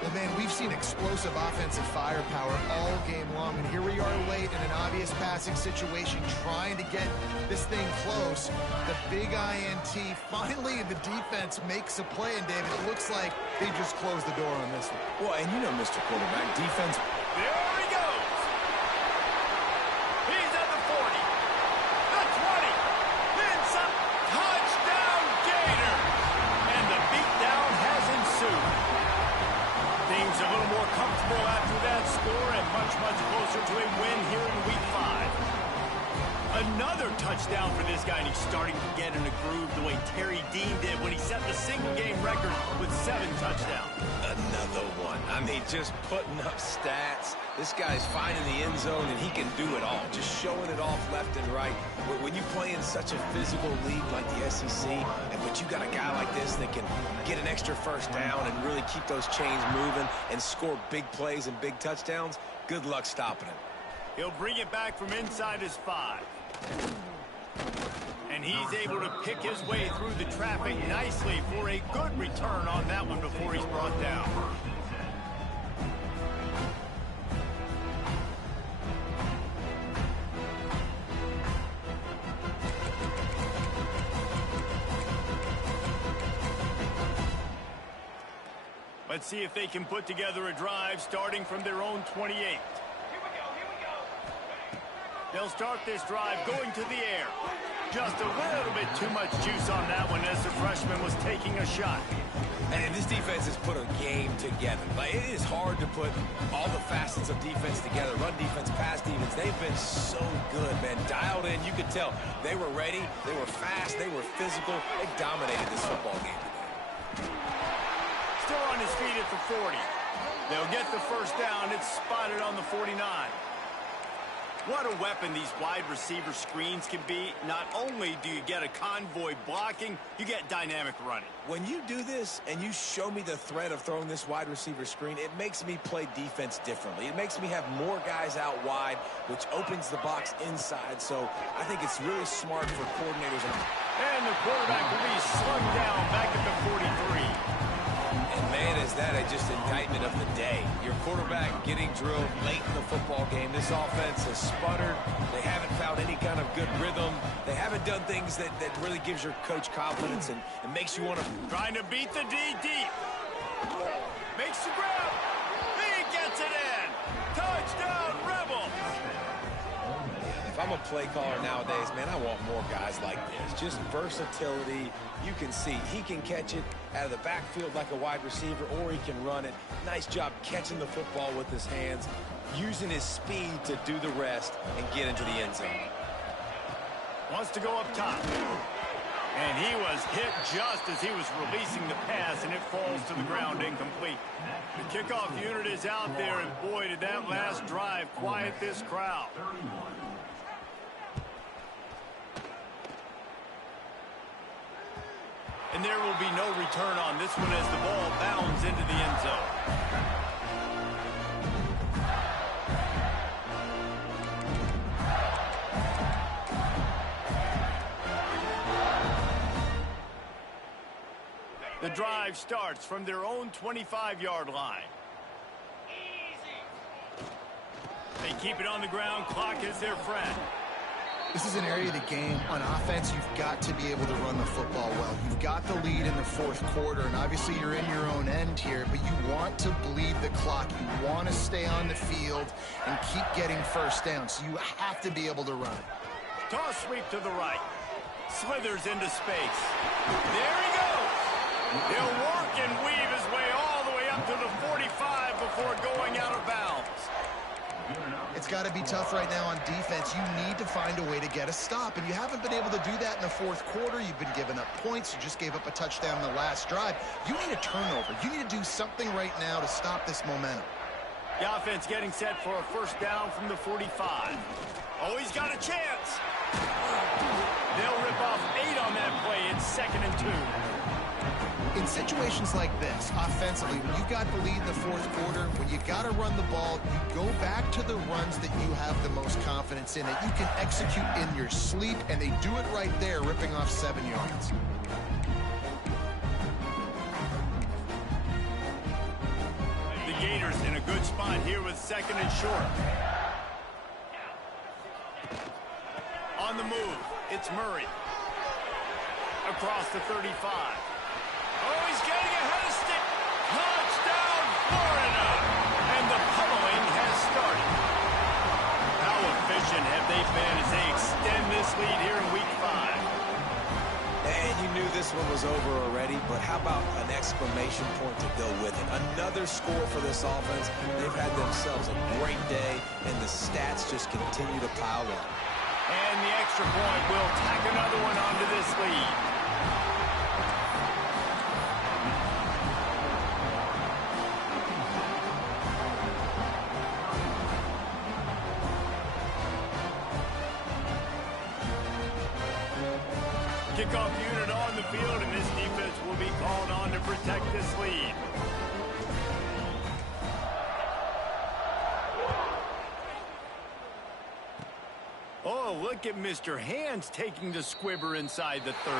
Well, man, we've seen explosive offensive firepower all game long, and here we are late in an obvious passing situation trying to get this thing close. The big INT, finally the defense makes a play, and David, it looks like they just closed the door on this one. Well, and you know, Mr. Quarterback, defense. There he goes. He's at the 40, the 20, then some. Touchdown Gators! And the beatdown has ensued. Things a little more comfortable after that score and much, much closer to a win here in Week 5. Another touchdown for this guy, and he's starting to get in a groove the way Terry Dean did when he set the single-game record with 7 touchdowns. Another one. I mean, just putting up stats. This guy's finding the end zone, and he can do it all. Just showing it off left and right. When you play in such a physical league like the SEC, but you got a guy like this that can get an extra first down and really keep those chains moving and score big plays and big touchdowns, good luck stopping him. He'll bring it back from inside his 5. And he's able to pick his way through the traffic nicely for a good return on that one before he's brought down. Let's see if they can put together a drive starting from their own 28. They'll start this drive going to the air. Just a little bit too much juice on that one as the freshman was taking a shot. And this defense has put a game together. Like, it is hard to put all the facets of defense together. Run defense, pass defense. They've been so good, man. Dialed in. You could tell they were ready. They were fast. They were physical. They dominated this football game today. Still on his feet at the 40. They'll get the first down. It's spotted on the 49. What a weapon these wide receiver screens can be. Not only do you get a convoy blocking, you get dynamic running. When you do this and you show me the threat of throwing this wide receiver screen, it makes me play defense differently. It makes me have more guys out wide, which opens the box inside. So I think it's really smart for coordinators. And the quarterback will be slung down back at the 43. And, man, is that just indictment of the day. Your quarterback getting drilled late in the football game. This offense has sputtered. They haven't found any kind of good rhythm. They haven't done things that really gives your coach confidence and makes you want to. Trying to beat the D deep. Makes the grab. He gets it in. Touchdown, Rebels. If I'm a play caller nowadays, man, I want more guys like this. Just versatility. You can see he can catch it out of the backfield like a wide receiver, or he can run it. Nice job catching the football with his hands, using his speed to do the rest and get into the end zone. Wants to go up top. And he was hit just as he was releasing the pass, and it falls to the ground incomplete. The kickoff unit is out there, and boy, did that last drive quiet this crowd. And there will be no return on this one as the ball bounds into the end zone. The drive starts from their own 25-yard line. They keep it on the ground. Clock is their friend. This is an area of the game. On offense, you've got to be able to run the football well. You've got the lead in the fourth quarter, and obviously you're in your own end here, but you want to bleed the clock. You want to stay on the field and keep getting first down, so you have to be able to run. Toss sweep to the right. Slithers into space. There he goes. He'll work and weave his way all the way up to the 45 before going out of bounds. It's got to be tough right now on defense. You need to find a way to get a stop, and you haven't been able to do that in the fourth quarter. You've been giving up points. You just gave up a touchdown in the last drive. You need a turnover. You need to do something right now to stop this momentum. The offense getting set for a first down from the 45. Oh, he's got a chance. They'll rip off 8 on that play. It's 2nd and 2. In situations like this, offensively, when you've got the lead in the fourth quarter, when you got to run the ball, you go back to the runs that you have the most confidence in, that you can execute in your sleep, and they do it right there, ripping off 7 yards. The Gators in a good spot here with 2nd and short. On the move, it's Murray. Across the 35. Oh, he's getting ahead of stick. Touchdown, Florida! And the pummeling has started. How efficient have they been as they extend this lead here in Week 5? And you knew this one was over already, but how about an exclamation point to go with it? Another score for this offense. They've had themselves a great day, and the stats just continue to pile up. And the extra point will tack another one onto this lead. Kickoff unit on the field, and this defense will be called on to protect this lead. Oh, look at Mr. Hands taking the squibber inside the 30.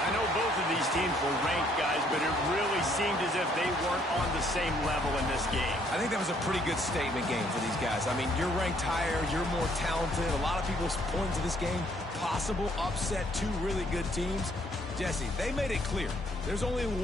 I know both of these teams were ranked, guys, but it really seemed as if they weren't on the same level in this game. I think that was a pretty good statement game for these guys. I mean, you're ranked higher, you're more talented. A lot of people point to this game, possible upset, 2 really good teams. Jesse, they made it clear. There's only one.